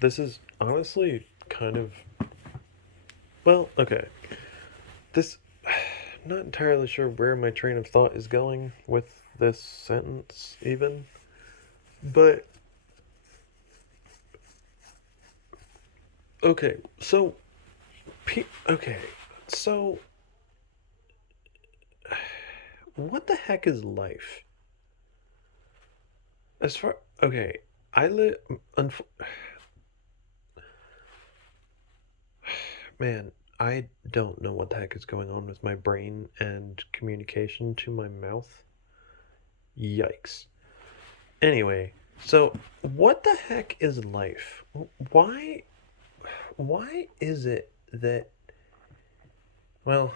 This is honestly kind of, well, okay. This, not entirely sure where my train of thought is going with this sentence, even. But, okay, so, okay, so, what the heck is life? As far, okay, I live, unf- man, I don't know what the heck is going on with my brain and communication to my mouth. Yikes. Anyway, so what the heck is life? Why why is it that, well,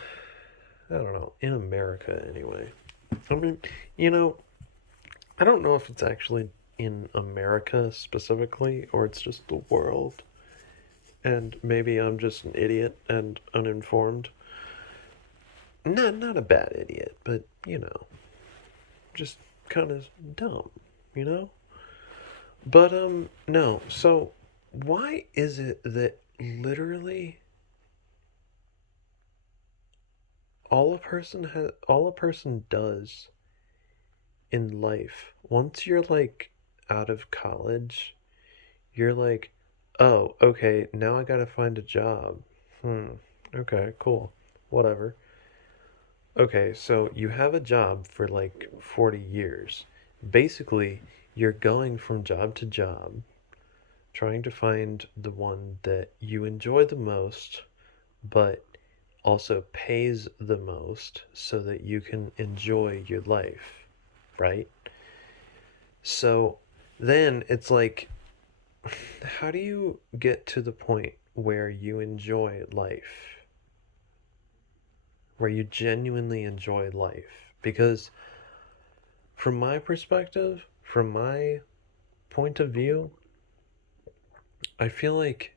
I don't know, in America anyway. I mean, you know, I don't know if it's actually in America specifically or it's just the world and maybe I'm just an idiot and uninformed. Not a bad idiot, but just kind of dumb, you know? But no. So why is it that literally all a person does in life once you're like out of college, you're like, "Oh, okay, now I got to find a job." Hmm. Okay, cool. Whatever. Okay, so you have a job for like 40 years. Basically, you're going from job to job, trying to find the one that you enjoy the most, but also pays the most so that you can enjoy your life, right? So then it's like, how do you get to the point where you enjoy life, where you genuinely enjoy life? Because from my perspective, from my point of view, I feel like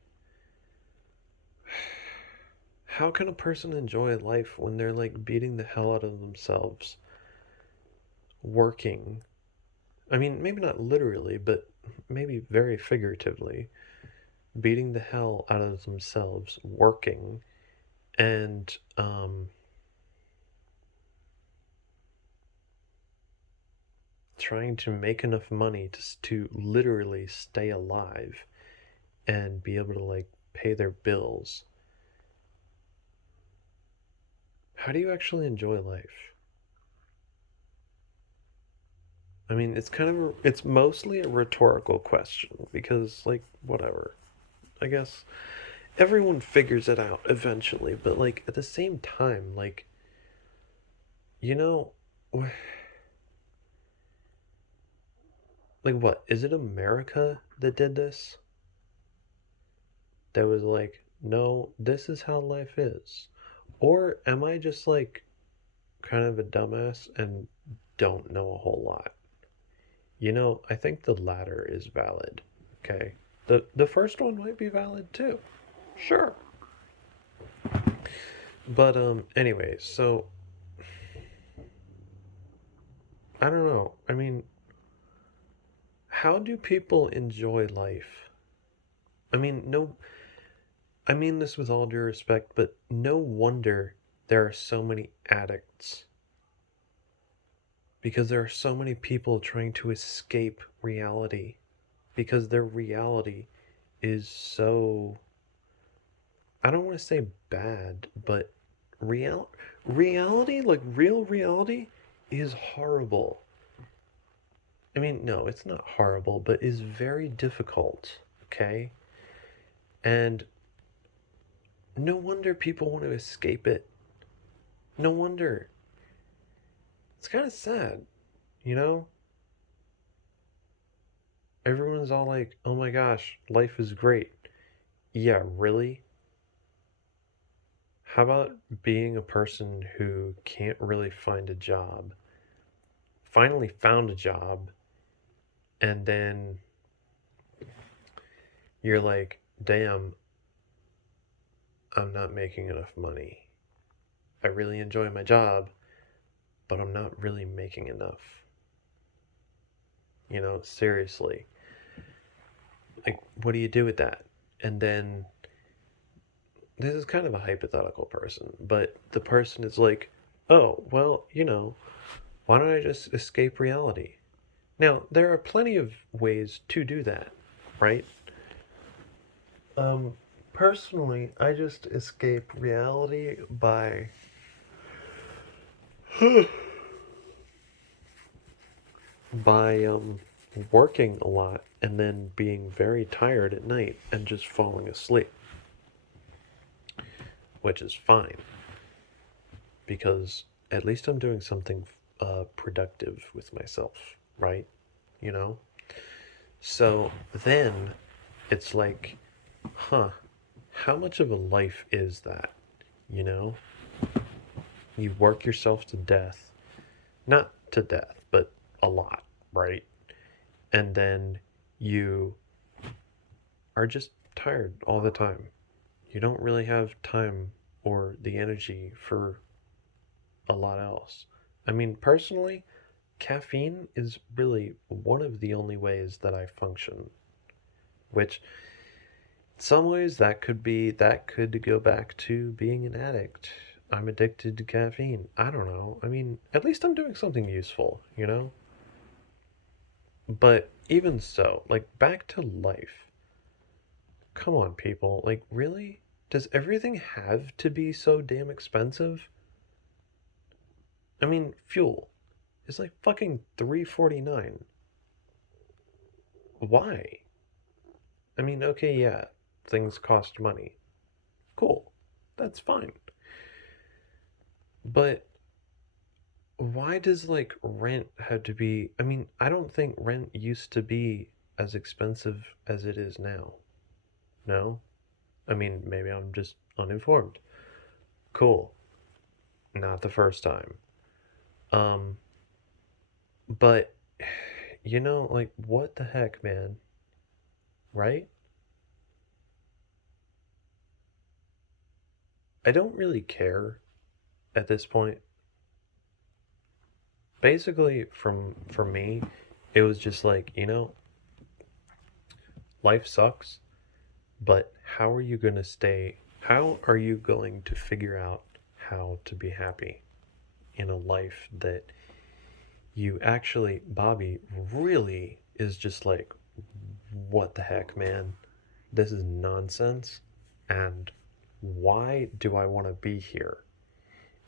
how can a person enjoy life when they're like beating the hell out of themselves, working? I mean, maybe not literally, but maybe very figuratively, beating the hell out of themselves, working, and trying to make enough money to literally stay alive and be able to like pay their bills. How do you actually enjoy life? I mean, it's mostly a rhetorical question because like whatever. I guess everyone figures it out eventually, but like at the same time, like you know, like what? Is it America that did this? That was like, no, this is how life is. Or am I just like kind of a dumbass and don't know a whole lot? I think the latter is valid. Okay. The first one might be valid too. Sure. But anyway, so I don't know. I mean, how do people enjoy life? I mean, no, I mean this with all due respect, but no wonder there are so many addicts because there are so many people trying to escape reality because their reality is so, I don't want to say bad, but real reality, like real reality is horrible. I mean, no, it's not horrible, but is very difficult, okay? And no wonder people want to escape it. No wonder. It's kind of sad, you know? Everyone's all like, oh my gosh, life is great. Yeah, really? How about being a person who can't really find a job, finally found a job, and then you're like, damn, I'm not making enough money. I really enjoy my job, but I'm not really making enough. Seriously. Like, what do you do with that? And then this is kind of a hypothetical person, but the person is like, oh, well, why don't I just escape reality? Now, there are plenty of ways to do that, right? Um, Personally, I just escape reality by working a lot and then being very tired at night and just falling asleep, which is fine because at least I'm doing something productive with myself, right? You know? So then it's like, huh, how much of a life is that? You know? You work yourself to death, not to death, but a lot, right? And then you are just tired all the time. You don't really have time or the energy for a lot else. I mean, personally, caffeine is really one of the only ways that I function, which in some ways that could go back to being an addict. I'm addicted to caffeine. I don't know. I mean, at least I'm doing something useful, you know? But even so, like back to life. Come on, people. Like, really? Does everything have to be so damn expensive? I mean, fuel is like fucking 3.49. Why? I mean, okay, yeah, things cost money. Cool. That's fine. But why does like rent have to be? I mean, I don't think rent used to be as expensive as it is now. No? I mean, maybe I'm just uninformed. Cool. Not the first time. Um, but like what the heck, man? Right? I don't really care at this point. Basically, for me, it was just like, life sucks, but how are you going to figure out how to be happy in a life that you actually, Bobby, really is just like, what the heck, man? This is nonsense. And why do I want to be here?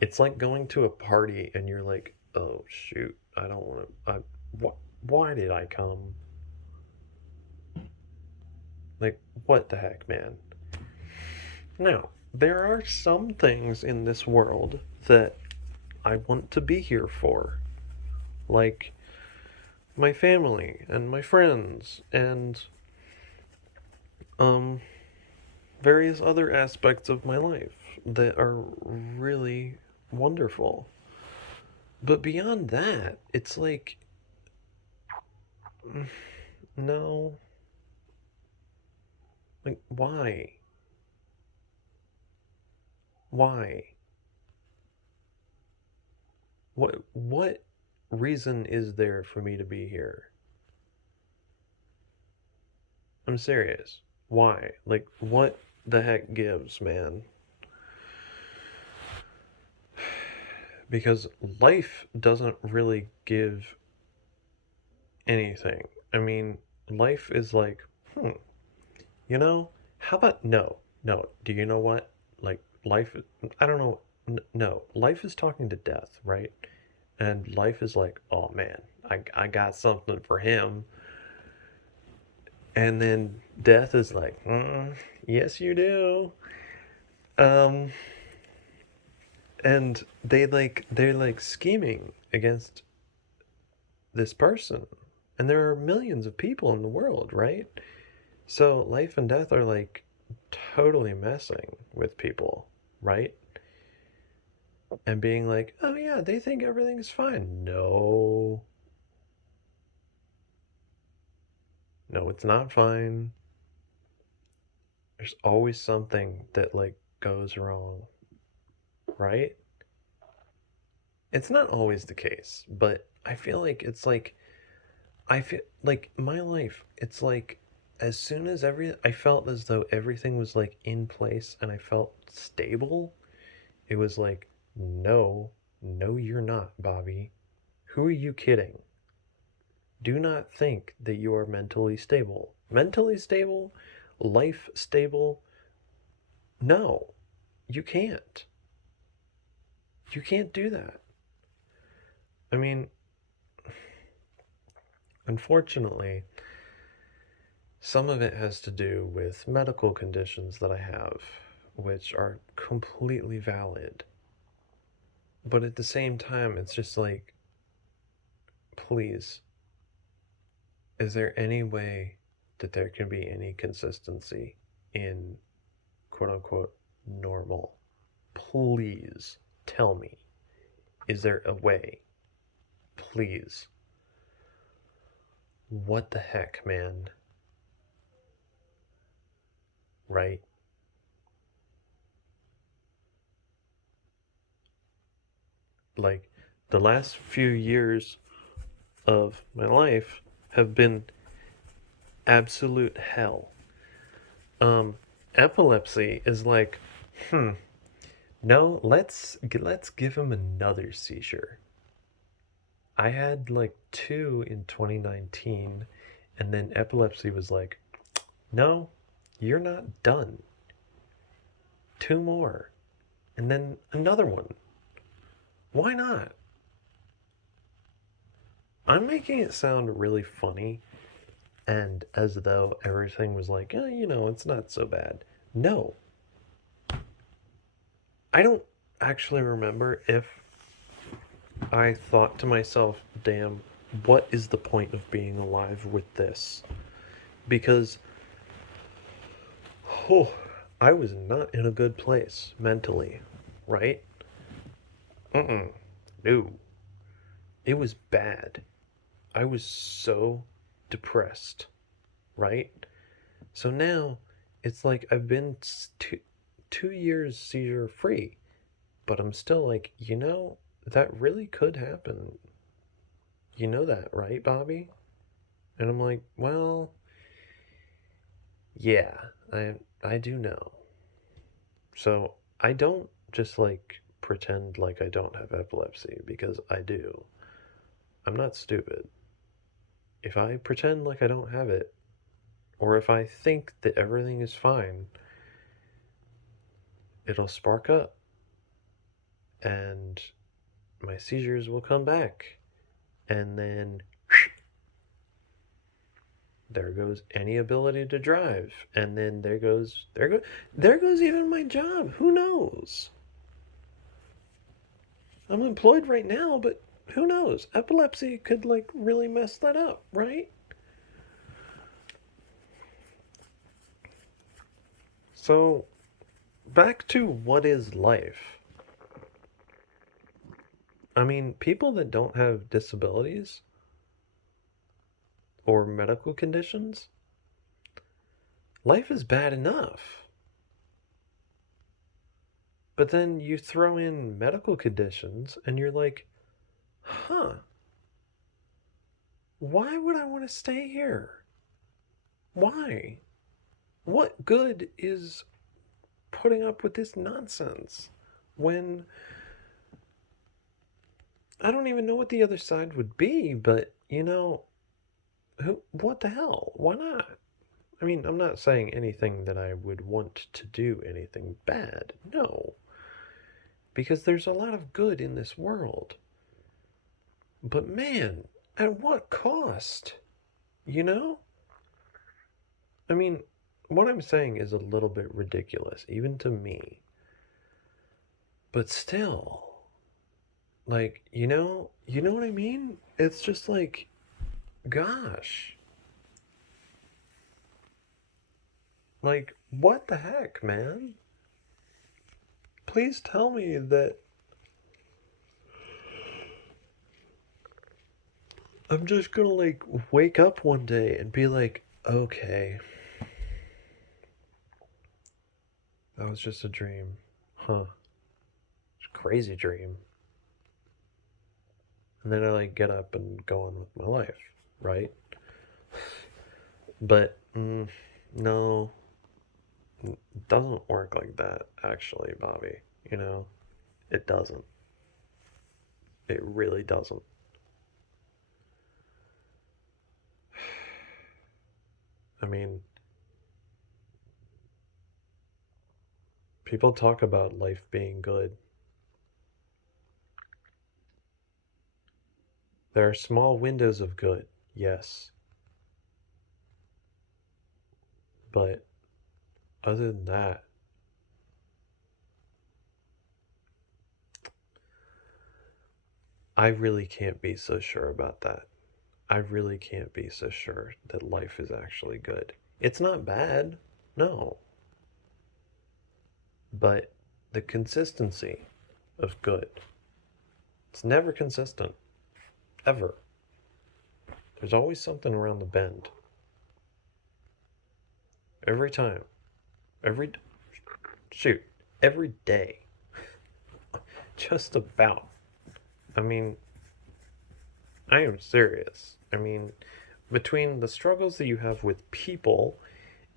It's like going to a party and you're like, oh shoot, I don't want to. Why did I come? Like, what the heck, man? Now, there are some things in this world that I want to be here for, like my family and my friends and um various other aspects of my life that are really wonderful. But beyond that, it's like, no, like, why? Why? What reason is there for me to be here? I'm serious. Why? Like, what the heck gives, man? Because life doesn't really give anything. I mean, life is like, hmm, how about no, no, do you know what? Like, I don't know, no, life is talking to death, right? And life is like, oh man, I got something for him. And then death is like, yes, you do. Um, and they're like scheming against this person. And there are millions of people in the world, right? So life and death are like totally messing with people, right? And being like, oh yeah, they think everything's fine. No, no, it's not fine. There's always something that like goes wrong, right? It's not always the case, but I feel like it's like, I feel like my life, it's like as soon as I felt as though everything was like in place and I felt stable, it was like, no, no, you're not, Bobby. Who are you kidding? Do not think that you are mentally stable. Mentally stable, life stable. No, you can't. You can't do that. I mean, unfortunately, some of it has to do with medical conditions that I have, which are completely valid. But at the same time, it's just like, please, is there any way that there can be any consistency in quote unquote normal? Please tell me, is there a way? Please. What the heck, man? Right? Like, the last few years of my life have been absolute hell. Um, Epilepsy is like, hmm, no, let's give him another seizure. I had like two in 2019, and then epilepsy was like, no, you're not done. Two more, and then another one. Why not? I'm making it sound really funny and as though everything was like, it's not so bad. No, I don't actually remember if I thought to myself, damn, what is the point of being alive with this? Because, oh, I was not in a good place mentally, right? Mm-mm. No. It was bad. I was so depressed, right? So now it's like I've been 2 years seizure free, but I'm still like, that really could happen. You know that, right, Bobby? And I'm like, well, yeah, I do know. So I don't just like pretend like I don't have epilepsy because I do. I'm not stupid. If I pretend like I don't have it, or if I think that everything is fine, it'll spark up and my seizures will come back. And then there goes any ability to drive. And then there goes even my job. Who knows? I'm employed right now, but who knows? Epilepsy could like really mess that up, right? So, back to what is life? I mean, people that don't have disabilities or medical conditions, life is bad enough. But then you throw in medical conditions and you're like, huh, why would I want to stay here? Why? What good is putting up with this nonsense when I don't even know what the other side would be, but what the hell? Why not? I mean, I'm not saying anything that I would want to do anything bad. No. Because there's a lot of good in this world. But man, at what cost? You know? I mean, what I'm saying is a little bit ridiculous, even to me. But still, like, you know what I mean? It's just like, gosh. Like, what the heck, man? Please tell me that I'm just gonna, like, wake up one day and be like, okay, that was just a dream. Huh. It's a crazy dream. And then I, like, get up and go on with my life, right? But Mm, no, it doesn't work like that, actually, Bobby. You know, it doesn't. It really doesn't. I mean, people talk about life being good. There are small windows of good, yes, but other than that, I really can't be so sure about that. I really can't be so sure that life is actually good. It's not bad, no, but the consistency of good, it's never consistent, ever. There's always something around the bend. Every time. Every, shoot, every day. Just about. I mean, I am serious. I mean, between the struggles that you have with people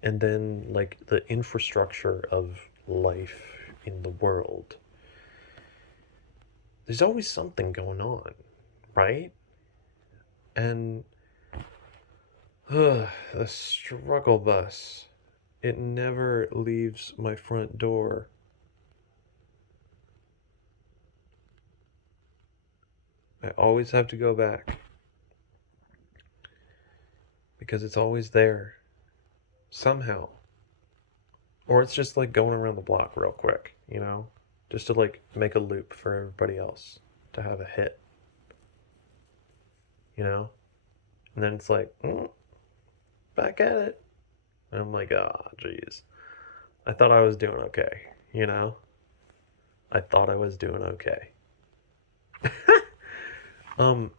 and then like the infrastructure of life in the world, there's always something going on, right? And the struggle bus, it never leaves my front door. I always have to go back because it's always there somehow. Or it's just like going around the block real quick, you know? Just to like make a loop for everybody else to have a hit, you know? And then it's like, back at it. And I'm like, ah, oh, jeez. I thought I was doing okay, you know? I thought I was doing okay. um,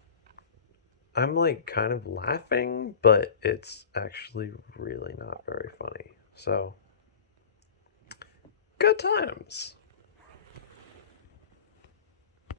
I'm like kind of laughing, but it's actually really not very funny. So, good times.